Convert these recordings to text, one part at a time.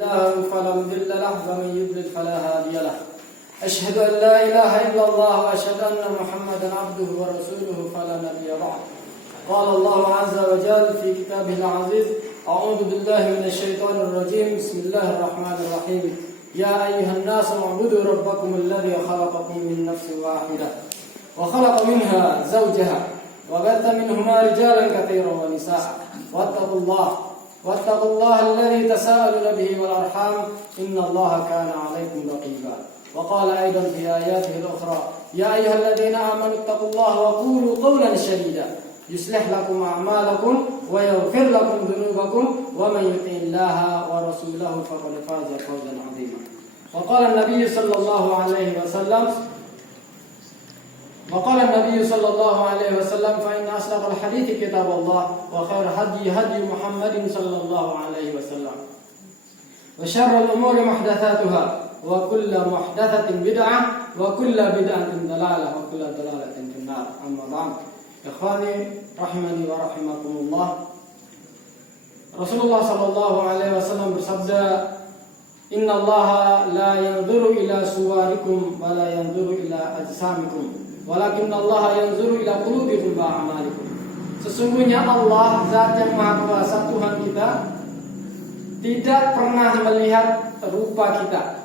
فلا مضل له ومن يضلل فلا هادي له أشهد أن لا إله إلا الله وأشهد أن محمدا عبده ورسوله فلا نبي بعد. قال الله عز وجل في كتابه العزيز: أعوذ بالله من الشيطان الرجيم. بسم الله الرحمن الرحيم. يا أيها الناس اعبدوا ربكم الذي خلقكم من نفس واحدة وخلق منها زوجها وبث منهما رجالا كثيرا ونساء واتقوا الله الذي تساءلون به والأرحام إن الله كان عليكم رقيبا. وقال أيضا في آياته الأخرى: يا أيها الذين آمنوا اتقوا الله وقولوا قولا سديدا يصلح لكم أعمالكم ويغفر لكم ذنوبكم ومن يطع الله ورسوله فقد فاز فوزا عظيما. وقال النبي صلى الله عليه وسلم: فإن أصدق الحديث كتاب الله وخير هدي محمد صلى الله عليه وسلم وشر الأمور محدثاتها وكل محدثة بدعة وكل بدعة ضلالة وكل ضلالة في النار. أما بعد. Ikhwani rahimani wa rahimakumullah. Rasulullah sallallahu alaihi wasallam bersabda: Innallaha la yanzuru ila suwarikum wa la yanzuru ila ajsamikum walakinnallaha yanzuru ila qulubikum wa a'malikum. Sesungguhnya Allah, Zat yang Maha Kuasa, Tuhan kita, tidak pernah melihat rupa kita.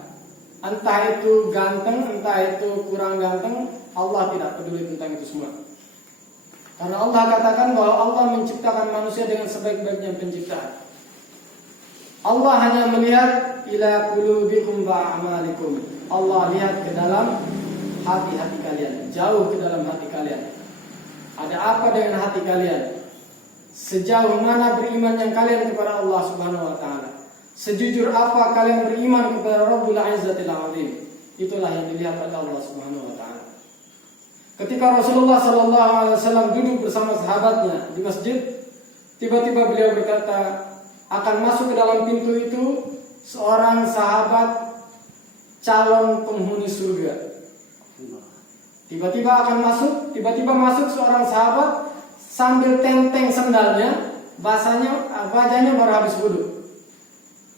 Entah itu ganteng, entah itu kurang ganteng, Allah tidak peduli tentang itu semua. Karena Allah katakan bahwa Allah menciptakan manusia dengan sebaik-baiknya penciptaan. Allah hanya melihat ila qulubikum wa a'malikum. Allah lihat ke dalam hati-hati kalian, jauh ke dalam hati kalian. Ada apa dengan hati kalian? Sejauh mana beriman yang kalian kepada Allah Subhanahu wa taala? Sejujur apa kalian beriman kepada Rabbul Izzatil Azim? Itulah yang dilihat oleh Allah Subhanahu wa taala. Ketika Rasulullah SAW duduk bersama sahabatnya di masjid, tiba-tiba beliau berkata, akan masuk ke dalam pintu itu seorang sahabat calon penghuni surga. Tiba-tiba masuk seorang sahabat sambil tenteng sendalnya, wajahnya baru habis wudu.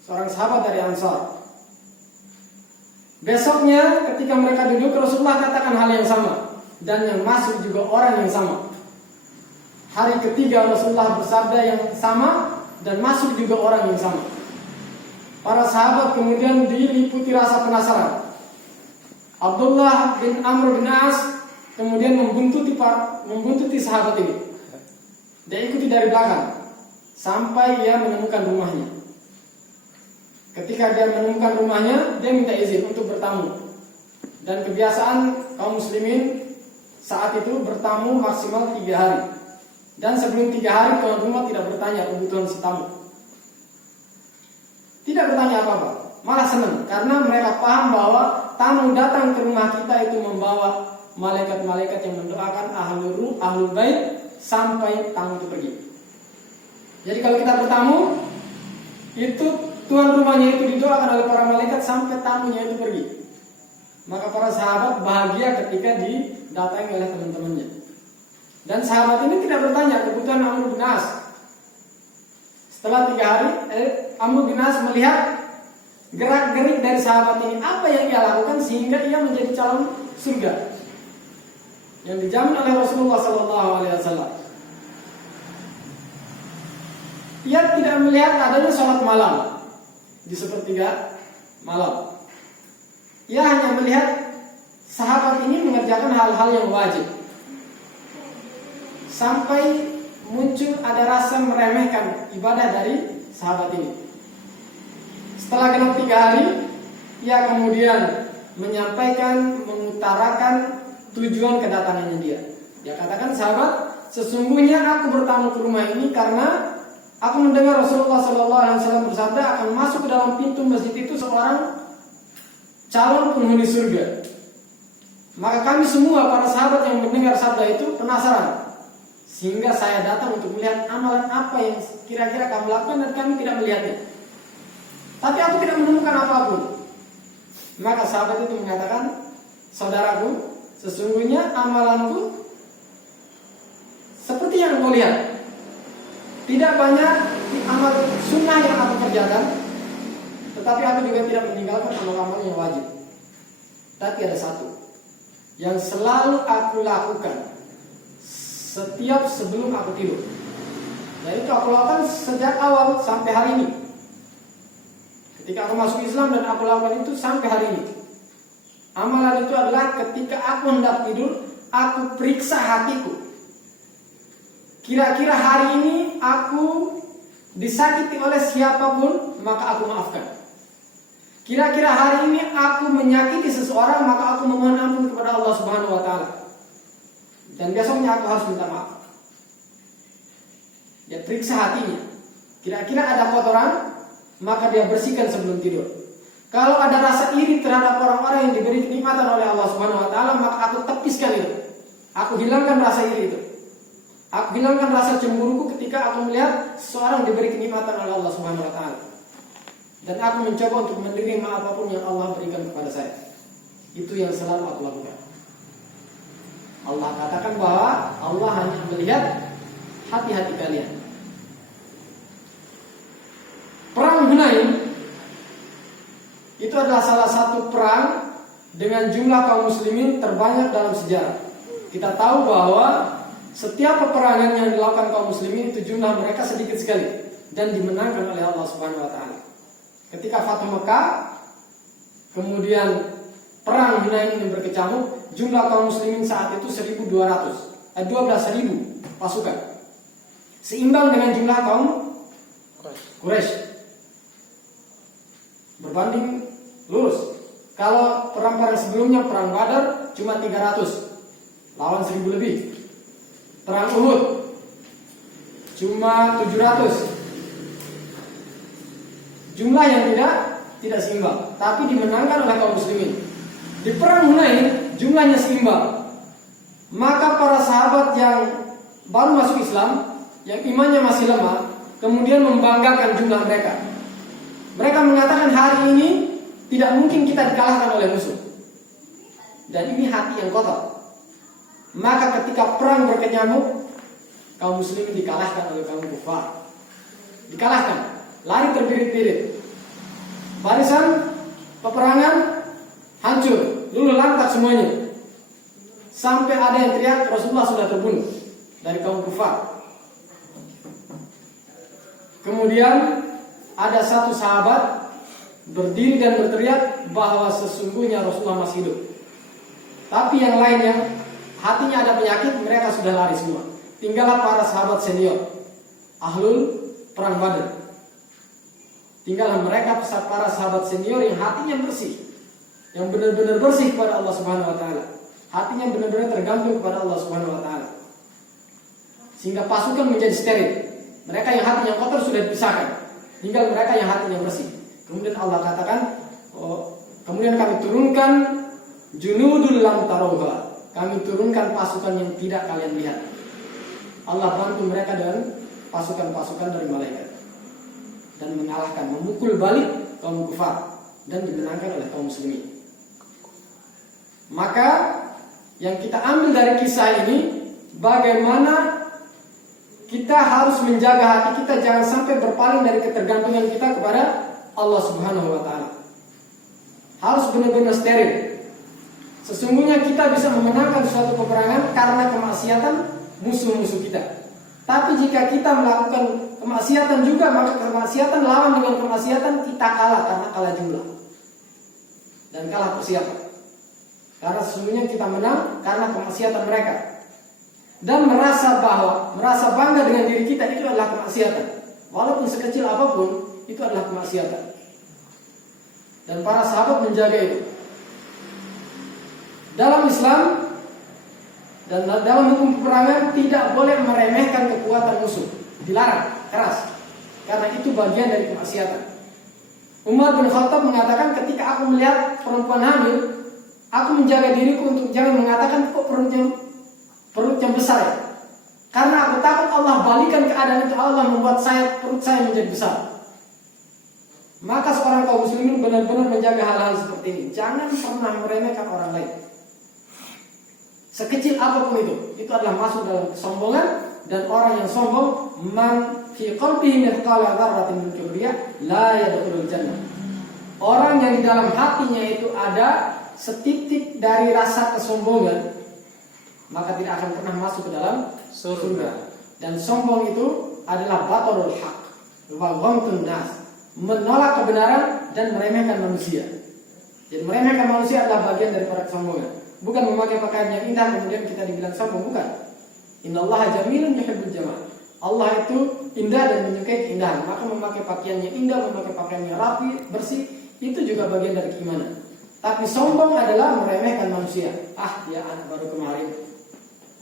Seorang sahabat dari Ansar. Besoknya ketika mereka duduk, Rasulullah katakan hal yang sama. Dan yang masuk juga orang yang sama. Hari ketiga Rasulullah bersabda yang sama dan masuk juga orang yang sama. Para sahabat kemudian diliputi rasa penasaran. Abdullah bin Amr bin As kemudian membuntuti sahabat ini. Dia ikuti dari belakang sampai ia menemukan rumahnya. Ketika dia menemukan rumahnya, dia minta izin untuk bertamu. Dan kebiasaan kaum muslimin saat itu bertamu maksimal 3 hari. Dan sebelum 3 hari tuan rumah tidak bertanya kebutuhan si tamu. Tidak bertanya apa-apa, malah senang karena mereka paham bahwa tamu datang ke rumah kita itu membawa malaikat-malaikat yang mendoakan ahlul bait sampai tamu itu pergi. Jadi kalau kita bertamu, itu tuan rumahnya itu didoakan oleh para malaikat sampai tamunya itu pergi. Maka para sahabat bahagia ketika didatangi oleh teman-temannya. Dan sahabat ini tidak bertanya kebutuhan Amr bin As. Setelah 3 hari, Amr bin As melihat gerak-gerik dari sahabat ini, apa yang ia lakukan sehingga ia menjadi calon surga yang dijamin oleh Rasulullah SAW. Ia tidak melihat adanya sholat malam di sepertiga malam. Ia hanya melihat sahabat ini mengerjakan hal-hal yang wajib. Sampai muncul ada rasa meremehkan ibadah dari sahabat ini. Setelah genap 3 hari, ia kemudian mengutarakan tujuan kedatangannya dia. Dia katakan, sahabat, sesungguhnya aku bertamu ke rumah ini karena aku mendengar Rasulullah SAW bersabda akan masuk ke dalam pintu masjid itu seorang calon penghuni surga. Maka kami semua para sahabat yang mendengar sabda itu penasaran, sehingga saya datang untuk melihat amalan apa yang kira-kira kamu lakukan, dan kami tidak melihatnya. Tapi aku tidak menemukan apapun. Maka sahabat itu mengatakan, saudaraku, sesungguhnya amalanku seperti yang kau lihat. Tidak banyak amal sunnah yang aku kerjakan, Tetapi aku juga tidak meninggalkan amal-amal yang wajib. Tapi ada satu yang selalu aku lakukan setiap sebelum aku tidur. Yaitu aku lakukan sejak awal sampai hari ini. Ketika aku masuk Islam dan aku lakukan itu sampai hari ini. Amalan itu adalah ketika aku hendak tidur, aku periksa hatiku. Kira-kira hari ini aku disakiti oleh siapapun, maka aku maafkan. Kira-kira hari ini aku menyakiti seseorang, maka aku memohon ampun kepada Allah Subhanahu wa taala. Dan besoknya aku harus minta maaf. Dia periksa hatinya. Kira-kira ada kotoran, maka dia bersihkan sebelum tidur. Kalau ada rasa iri terhadap orang-orang yang diberi kenikmatan oleh Allah Subhanahu wa taala, maka aku tepiskan itu. Aku hilangkan rasa iri itu. Aku hilangkan rasa cemburuku ketika aku melihat seseorang diberi kenikmatan oleh Allah Subhanahu wa taala. Dan aku mencoba untuk menerima apapun yang Allah berikan kepada saya. Itu yang selalu aku lakukan. Allah katakan bahwa Allah hanya melihat hati-hati kalian. Perang Hunain itu adalah salah satu perang dengan jumlah kaum muslimin terbanyak dalam sejarah. Kita tahu bahwa setiap peperangan yang dilakukan kaum muslimin itu jumlah mereka sedikit sekali dan dimenangkan oleh Allah Subhanahu wa taala. Ketika Fathu Mekah, kemudian perang Hunain ini berkecamuk, jumlah kaum muslimin saat itu 12.000 pasukan. Seimbang dengan jumlah kaum Quraisy. Berbanding lurus. Kalau perang-perang sebelumnya, perang Badar cuma 300 lawan 1.000 lebih. Perang Uhud cuma 700. Jumlah yang tidak seimbang, tapi dimenangkan oleh kaum muslimin. Di perang Hunain jumlahnya seimbang. Maka para sahabat yang baru masuk Islam, yang imannya masih lemah, kemudian membanggakan jumlah mereka. Mereka mengatakan hari ini tidak mungkin kita dikalahkan oleh musuh. Dan ini hati yang kotor. Maka ketika perang berkecamuk, kaum muslimin dikalahkan oleh kaum kufar. Dikalahkan, lari terbirit-birit. Barisan peperangan hancur, luluh lantak semuanya. Sampai ada yang teriak Rasulullah sudah terbunuh dari kaum kufar. Kemudian ada satu sahabat berdiri dan berteriak bahwa sesungguhnya Rasulullah masih hidup. Tapi yang lainnya hatinya ada penyakit, mereka sudah lari semua. Tinggallah para sahabat senior, ahlul perang Badar. Tinggallah mereka para sahabat senior yang hatinya bersih, yang benar-benar bersih kepada Allah Subhanahu wa taala. Hatinya benar-benar tergantung kepada Allah Subhanahu wa taala. Sehingga pasukan menjadi steril. Mereka yang hatinya kotor sudah dipisahkan. Tinggal mereka yang hatinya bersih. Kemudian Allah katakan, kemudian kami turunkan junudul lam tarawha. Kami turunkan pasukan yang tidak kalian lihat. Allah bantu mereka dengan pasukan-pasukan dari malaikat dan mengalahkan, memukul balik kaum kufar dan dimenangkan oleh kaum muslimin. Maka yang kita ambil dari kisah ini, bagaimana kita harus menjaga hati kita jangan sampai berpaling dari ketergantungan kita kepada Allah Subhanahu wa taala. Harus benar-benar steril. Sesungguhnya kita bisa memenangkan suatu peperangan karena kemaksiatan musuh-musuh kita. Tapi jika kita melakukan kemaksiatan juga, maka kemaksiatan lawan dengan kemaksiatan, kita kalah karena kalah jumlah dan kalah persiapan. Karena sesungguhnya kita menang karena kemaksiatan mereka. Dan merasa bangga dengan diri kita itu adalah kemaksiatan. Walaupun sekecil apapun, itu adalah kemaksiatan. Dan para sahabat menjaga itu. Dalam Islam dan dalam hukum peperangan tidak boleh meremehkan kekuatan musuh. Dilarang, keras. Karena itu bagian dari kemaksiatan. Umar bin Khattab mengatakan, ketika aku melihat perempuan hamil, aku menjaga diriku untuk jangan mengatakan kok perut yang besar ya. Karena aku takut Allah balikan keadaan itu, Allah membuat perut saya menjadi besar. Maka seorang kaum muslimin benar-benar menjaga hal-hal seperti ini. Jangan pernah meremehkan orang lain. Sekecil apapun itu adalah masuk dalam kesombongan. Dan orang yang sombong, man fi qalbihi mithqala dzarratin min kibriya la yadkhulul jannah. orang yang di dalam hatinya itu ada setitik dari rasa kesombongan, maka tidak akan pernah masuk ke dalam surga. Dan sombong itu adalah batarul haq wa ghamtun nas, menolak kebenaran dan meremehkan manusia. Jadi meremehkan manusia adalah bagian daripada kesombongan. Bukan memakai pakaian yang indah kemudian kita dibilang sombong, bukan. Innallaha jamilun yuhibbul jamal. Allah itu indah dan menyukai keindahan. Maka memakai pakaian yang indah, memakai pakaian yang rapi, bersih, itu juga bagian dari keimanan. Tapi sombong adalah meremehkan manusia. Dia anak baru kemarin.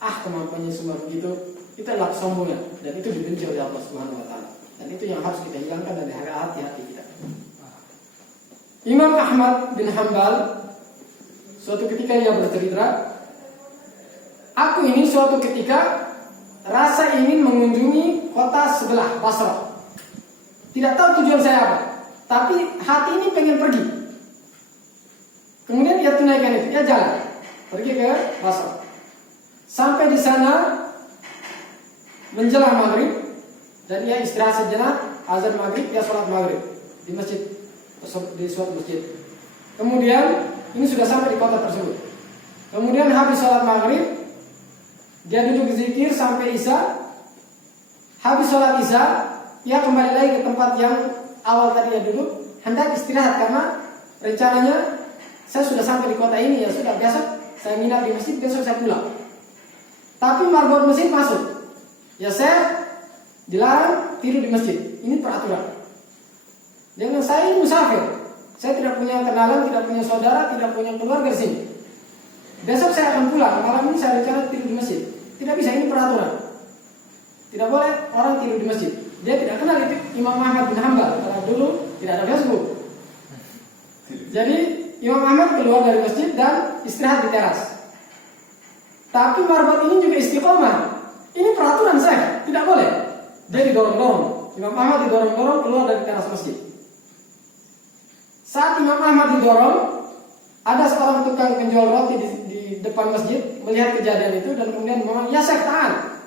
Kemampuannya semua begitu. Itu adalah kesombongan dan itu dibenci oleh Allah Subhanahu wa taala. Dan itu yang harus kita hilangkan dari hati-hati kita. Imam Ahmad bin Hanbal suatu ketika ia bercerita, aku ini suatu ketika rasa ingin mengunjungi kota sebelah, Basrah. Tidak tahu tujuan saya apa, tapi hati ini pengen pergi. Kemudian ia tunaikan itu, ia jalan pergi ke Basrah. Sampai di sana menjelang maghrib dan ia istirahat sejenak, azan maghrib, ia sholat maghrib di masjid, di suatu masjid. Kemudian ini sudah sampai di kota tersebut. Kemudian habis sholat maghrib, dia duduk zikir sampai isya. Habis sholat isya, ia kembali lagi ke tempat yang awal tadi dia duduk, hendak istirahat karena rencananya saya sudah sampai di kota ini, ya sudah, besok saya nginap di masjid, besok saya pulang. Tapi marbot masjid masuk. Ya saya dilarang tidur di masjid. Ini peraturan. Dengan saya ini musafir. Saya tidak punya kenalan, tidak punya saudara, tidak punya keluarga di sini. Besok saya akan pulang. Malam ini saya rencana tidur di masjid. Tidak bisa, ini peraturan. Tidak boleh orang tidur di masjid. Dia tidak kenal itu Imam Ahmad bin Hanbal. Karena dulu tidak ada Facebook. Jadi Imam Ahmad keluar dari masjid dan istirahat di teras. Tapi marbot ini juga istiqomah. Ini peraturan saya, tidak boleh. Dia didorong-dorong. Imam Ahmad didorong-dorong keluar dari teras masjid. Saat Imam Ahmad didorong, ada seorang tukang penjual roti di depan masjid melihat kejadian itu dan kemudian ngomong, "Ya Syekh, tahan."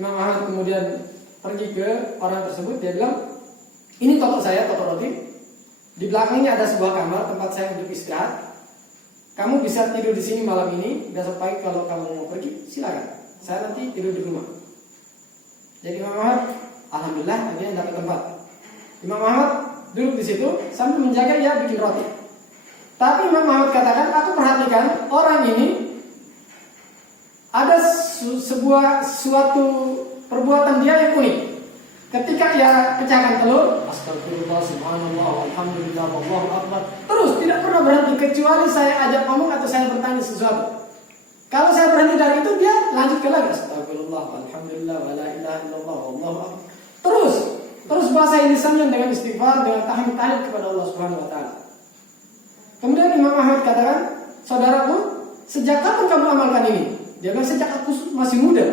Imam Ahmad kemudian pergi ke orang tersebut, dia bilang, "Ini toko saya, toko roti. Di belakangnya ada sebuah kamar tempat saya untuk istirahat. Kamu bisa tidur di sini malam ini, besok pagi kalau kamu mau pergi, silakan. Saya nanti tidur di rumah." Jadi Imam Ahmad, alhamdulillah, akhirnya dapat tempat. Imam Ahmad duduk di situ sambil menjaga dia bikin roti. Tapi Imam Ahmad katakan, aku perhatikan orang ini ada suatu perbuatan dia yang unik. Ketika ia pecahkan telur, astagfirullah, subhanallah, alhamdulillah, wallahu akbar, terus tidak pernah berhenti kecuali saya ajak ngomong atau saya bertanya sesuatu. Kalau saya berhenti dari itu, dia lanjutkan lagi, astagfirullah, alhamdulillah, wa la ilaha illallah, wallahu akbar. Terus bahasa lisannya dengan istighfar, dengan tahmid kepada Allah Subhanahu wa taala. Kemudian Imam Ahmad katakan, saudaraku, sejak kapan kamu amalkan ini? Dia bilang, sejak aku masih muda.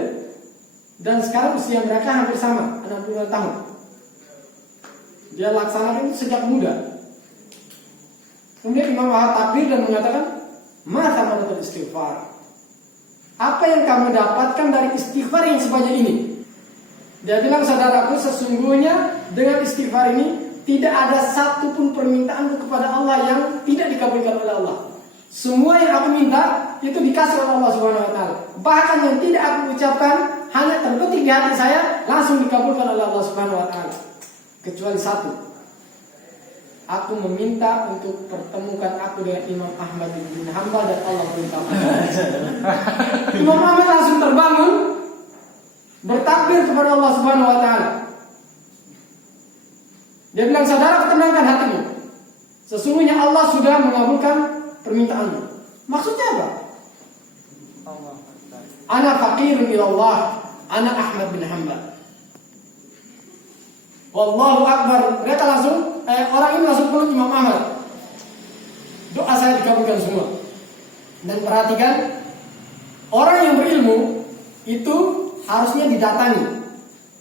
Dan sekarang usia mereka hampir sama, 60 tahun. Dia laksanakan itu sejak muda. Kemudian Imam Ahmad takbir dan mengatakan, "Ma thamaratul istighfar?" Apa yang kamu dapatkan dari istighfar yang sebanyak ini? Dia bilang, saudaraku, sesungguhnya dengan istighfar ini tidak ada satupun permintaanku kepada Allah yang tidak dikabulkan oleh Allah. Semua yang aku minta itu dikasih oleh Allah Subhanahu wa taala. Bahkan yang tidak aku ucapkan hanya terbetik di hati saya langsung dikabulkan oleh Allah Subhanahu wa taala. Kecuali satu. Aku meminta untuk pertemukan aku dengan Imam Ahmad bin Hanbal dan Allah perintahkan. Imam Ahmad langsung terbangun, bertakbir kepada Allah Subhanahu wa taala. Dia bilang, saudara, tenangkan hatimu. Sesungguhnya Allah sudah mengabulkan permintaanmu. Maksudnya apa? Ana faqirun ila Allah, ana Ahmad bin Hanbal. Wallahu akbar. Mereka langsung, orang ini langsung peluk Imam Ahmad. Doa saya dikabulkan semua. Dan perhatikan, orang yang berilmu itu harusnya didatangi.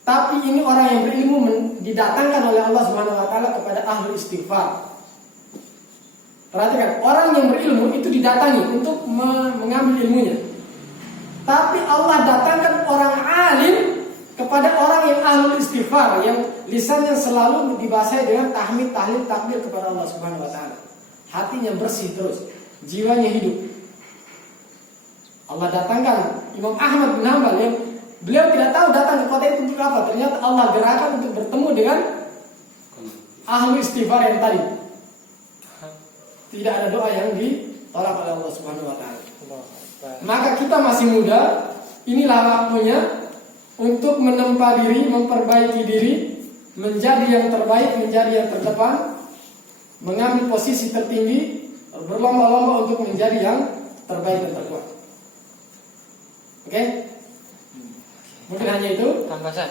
Tapi ini orang yang berilmu didatangkan oleh Allah Subhanahu wa taala kepada ahli istighfar. Perhatikan, orang yang berilmu itu didatangi untuk mengambil ilmunya. Tapi Allah datangkan orang alim kepada orang yang ahlul istighfar, yang lisannya selalu dibasahi dengan tahmid, tahlil, takbir kepada Allah Subhanahu wa taala. Hatinya bersih terus, jiwanya hidup. Allah datangkan Imam Ahmad bin Hanbal yang beliau tidak tahu datang ke kota itu untuk apa. Ternyata Allah gerakan untuk bertemu dengan ahlul istighfar yang tadi. Tidak ada doa yang ditolak oleh Allah Subhanahu wa taala. Maka kita masih muda, inilah waktunya untuk menempa diri, memperbaiki diri, menjadi yang terbaik, menjadi yang terdepan, mengambil posisi tertinggi, berlomba-lomba untuk menjadi yang terbaik dan terkuat. Oke? Mungkin hanya itu. Tambah Ustaz.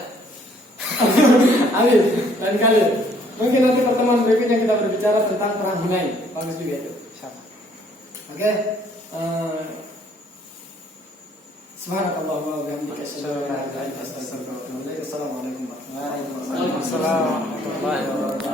Alif dan kalian. Mungkin nanti pertemuan berikutnya kita berbicara tentang perang Hunain. Bagus juga itu. Oke? Subhanakallahumma wa bihamdika asyhadu an la ilaha illa anta astaghfiruka wa atubu ilaik. Assalamualaikum warahmatullahi wabarakatuh. Waalaikumsalam warahmatullahi wabarakatuh.